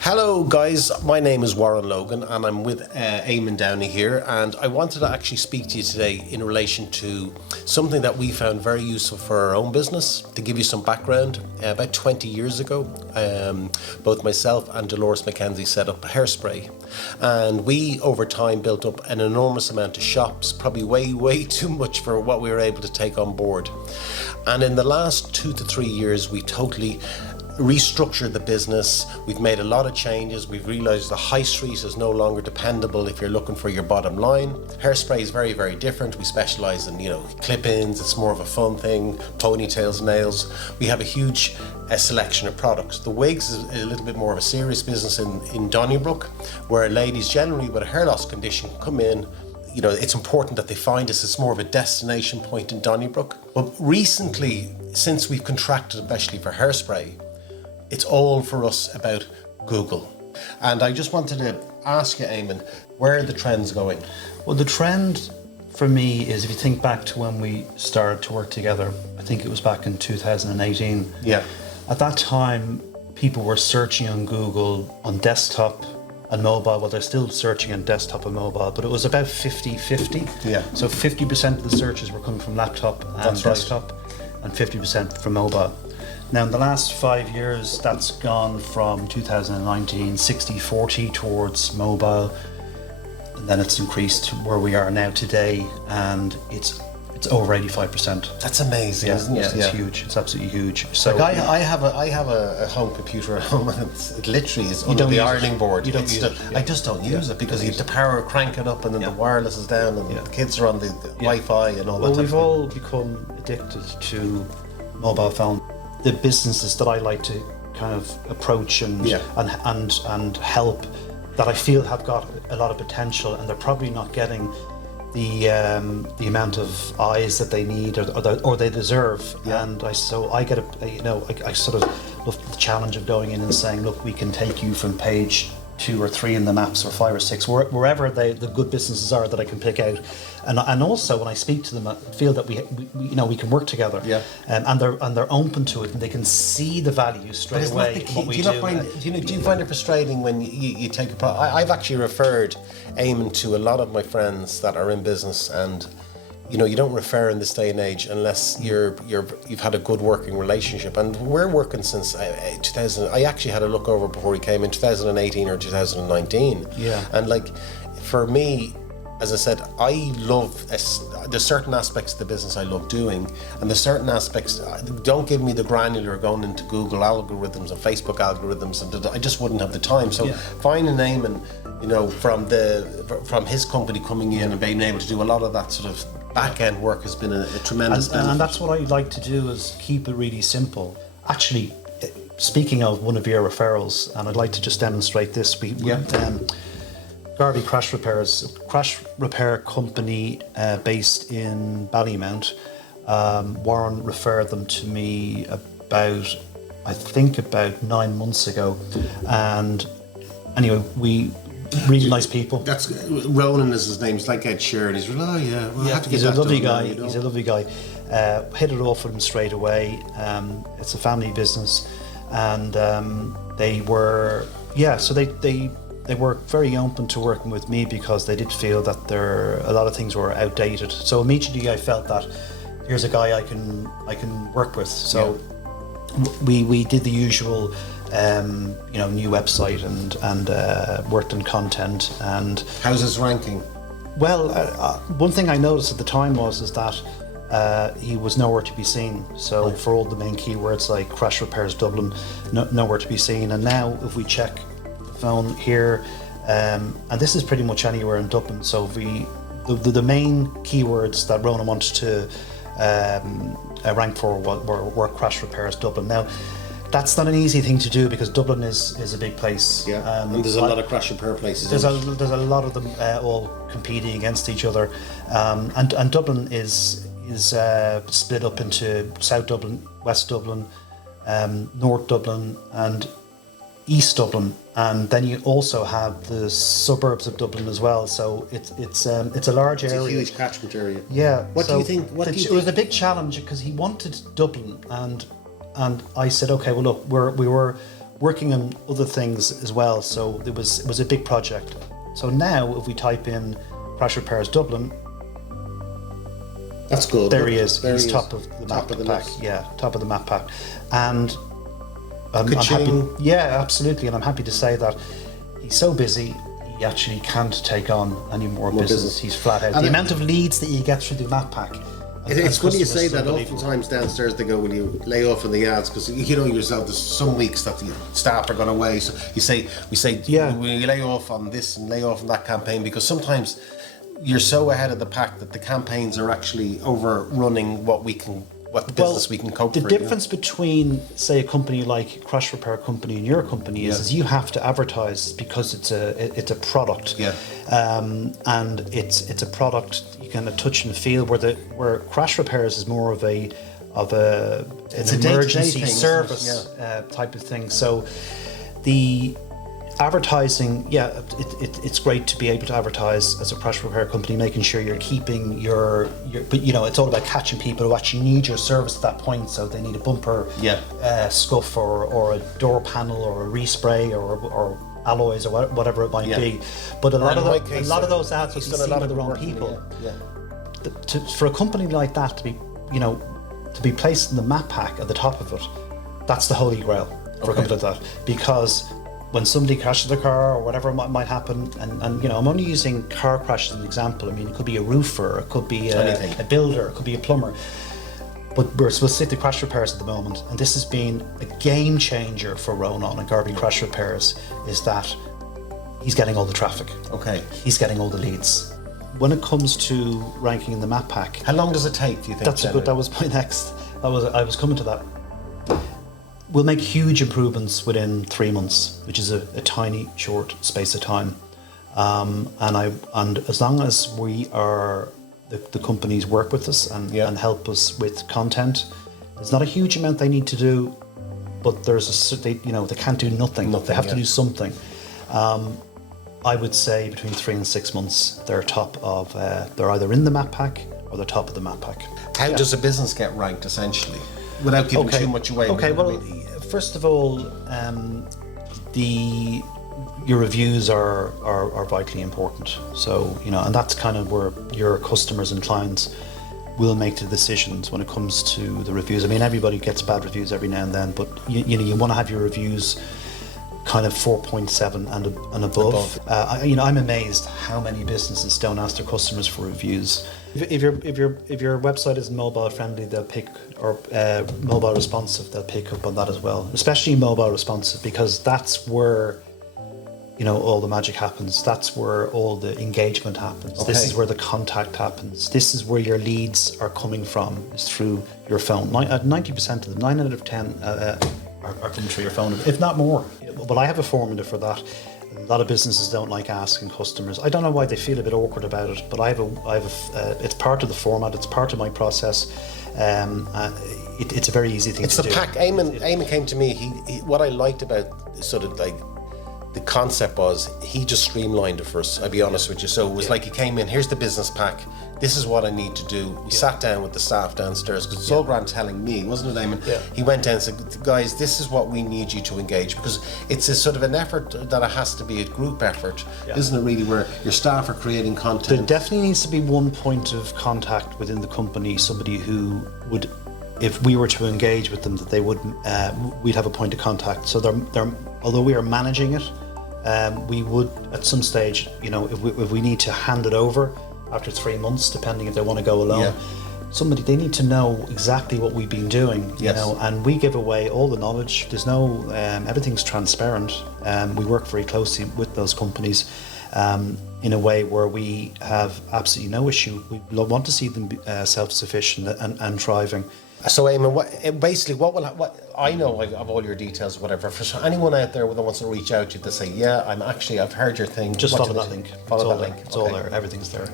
Hello guys, my name is Warren Logan and I'm with Eamon Downey here, and I wanted to actually speak to you today in relation to something that we found very useful for our own business. To give you some background, about 20 years ago, both myself and Dolores McKenzie set up Hairspray, and we over time built up an enormous amount of shops, probably way too much for what we were able to take on board. And in the last 2 to 3 years, we totally restructured the business. We've made a lot of changes. We've realized the high street is no longer dependable if you're looking for your bottom line. Hairspray is very different. We specialize in, clip-ins. It's more of a fun thing, ponytails, nails. We have a huge selection of products. The wigs is a little bit more of a serious business in Donnybrook, where ladies generally with a hair loss condition come in. It's important that they find us. It's more of a destination point in Donnybrook. But recently, since we've contracted, especially for Hairspray, it's all for us about Google. And I just wanted to ask you, Eamon, where are the trends going? Well, the trend for me is, if you think back to when we started to work together, I think it was back in 2018. Yeah. At that time, people were searching on Google on desktop and mobile. Well, they're still searching on desktop and mobile, but it was about 50-50. Yeah. So 50% of the searches were coming from laptop and desktop, and 50% from mobile. Now, in the last 5 years, that's gone from 2019 60-40 towards mobile, and then it's increased to where we are now today, and it's over 85%. That's amazing, isn't it? Yeah, it's huge. It's absolutely huge. So like I have a home computer at home, and it literally is under the ironing board. I just don't use it because you have the power crank it up, and then the wireless is down, and the kids are on the Wi-Fi and all that. Well, we've all become addicted to mobile phone. The businesses that I like to kind of approach and help, that I feel have got a lot of potential, and they're probably not getting the amount of eyes that they need or they deserve. And I sort of love the challenge of going in and saying, look, we can take you from page 2 or 3 in the maps, or 5 or 6, wherever the good businesses are that I can pick out, and also when I speak to them, I feel that we can work together. And they're open to it, and they can see the value straight away. Do you find it frustrating when you take a product? I've actually referred Eamon to a lot of my friends that are in business, and you don't refer in this day and age unless you've had a good working relationship. And we're working since 2000. I actually had a look over before he came in 2018 or 2019. Yeah. And for me, as I said, I love, there's certain aspects of the business I love doing, and there's certain aspects, don't give me the granular going into Google algorithms and Facebook algorithms, and I just wouldn't have the time. So finding Eamon, from his company coming in and being able to do a lot of that sort of back-end work has been a tremendous benefit. And that's what I like to do, is keep it really simple. Actually, speaking of one of your referrals, and I'd like to just demonstrate this, Garvey Crash Repairs, a crash repair company based in Ballymount. Warren referred them to me about 9 months ago, and anyway, really nice people. That's Ronan is his name. It's like Ed Sheeran. He's he's a lovely guy. He's a lovely guy. Hit it off with him straight away. It's a family business, and they were they were very open to working with me, because they did feel that a lot of things were outdated. So immediately I felt that here's a guy I can work with. So we did the usual, new website and worked on content. And how's his ranking? Well, one thing I noticed at the time is that he was nowhere to be seen. So for all the main keywords like Crash Repairs Dublin, nowhere to be seen. And now if we check phone here, and this is pretty much anywhere in Dublin. So the main keywords that Ronan wanted to rank for were Crash Repairs Dublin. Now, that's not an easy thing to do, because Dublin is a big place. And there's a lot of crash repair places. There's a lot of them all competing against each other, and Dublin is split up into South Dublin, West Dublin, North Dublin, and East Dublin, and then you also have the suburbs of Dublin as well. So it's a large area. It's a huge catchment area. Yeah. What do you think? It was a big challenge, because he wanted Dublin, and I said, okay, well look, we're working on other things as well. So it was a big project. So now if we type in Crash Repairs Dublin, that's good. There he is. There He's he top is. of the Top map of the pack. list. Yeah, top of the map pack. And I'm Ka-ching. happy. Yeah, absolutely. And I'm happy to say that he's so busy, he actually can't take on any more business. He's flat out. And the amount of leads that he gets through the map pack. It's funny you say that. Unbelievable. Oftentimes downstairs they go, will you lay off on the ads? Because you know yourself, there's some weeks that the staff are going away. So we say, Yeah. will you lay off on this and lay off on that campaign? Because sometimes you're so ahead of the pack that the campaigns are actually overrunning what the business we can cope the for. difference between, say, a company like Crash Repair Company and your company is you have to advertise because it's a product. Yeah. And it's a product you kind of touch and feel. Where Crash Repairs is more of an It's a day-to-day emergency thing, service type of thing. So the advertising, it's great to be able to advertise as a Crash Repair company, making sure you're keeping your but it's all about catching people who actually need your service at that point. So they need a bumper scuff or a door panel or a respray or alloys or whatever it might be. But a lot of those ads will be seen by the wrong people. For a company like that to be placed in the map pack at the top of it, that's the holy grail for a company like that, because when somebody crashes their car or whatever might happen, and I'm only using car crashes as an example. I mean, it could be a roofer, it could be a builder, it could be a plumber. But we'll stick to Crash Repairs at the moment, and this has been a game changer for Ronan and Garvey Crash Repairs, is that he's getting all the traffic. Okay. He's getting all the leads. When it comes to ranking in the map pack, How long does it take, do you think? that was my next. I was coming to that. We'll make huge improvements within 3 months, which is a tiny, short space of time. And as long as we are, the companies work with us and help us with content, there's not a huge amount they need to do, but they can't do nothing. They have to do something. I would say between 3 and 6 months, they're they're either in the map pack or they're top of the map pack. How does a business get ranked, essentially, without giving too much away? Okay, well, first of all, your reviews are vitally important. So, and that's kind of where your customers and clients will make the decisions when it comes to the reviews. I mean, everybody gets bad reviews every now and then, but you want to have your reviews kind of 4.7 and above. I'm amazed how many businesses don't ask their customers for reviews. If your website is mobile friendly, they'll pick, or mobile responsive, they'll pick up on that as well. Especially mobile responsive, because that's where all the magic happens. That's where all the engagement happens. Okay. This is where the contact happens. This is where your leads are coming from, is through your phone. 90% of them, 9 out of 10 are coming through your phone, if not more. But I have a formula for that. A lot of businesses don't like asking customers. I don't know why they feel a bit awkward about it, but it's part of the format. It's part of my process. It's a very easy thing to do. It's the pack. Eamon came to me. What I liked about sort of like the concept was he just streamlined it for us. I'll be honest with you. So it was like he came in. Here's the business pack. This is what I need to do. We sat down with the staff downstairs, because it's all grand telling me, wasn't it, Eamon? Yeah. He went down and said, guys, this is what we need you to engage, because it's a sort of an effort that it has to be a group effort, isn't it, really, where your staff are creating content? There definitely needs to be one point of contact within the company, somebody who would, if we were to engage with them, that they would, we'd have a point of contact. So they're although we are managing it, we would at some stage, if we need to hand it over after 3 months, depending if they want to go alone, they need to know exactly what we've been doing, and we give away all the knowledge. There's no, everything's transparent. We work very closely with those companies in a way where we have absolutely no issue. We want to see them self-sufficient and thriving. So, Eamon, what I know of all your details, whatever. For anyone out there that wants to reach out to you to say, I've heard your thing. Just follow that link. Follow that link. It's all there. Everything's there.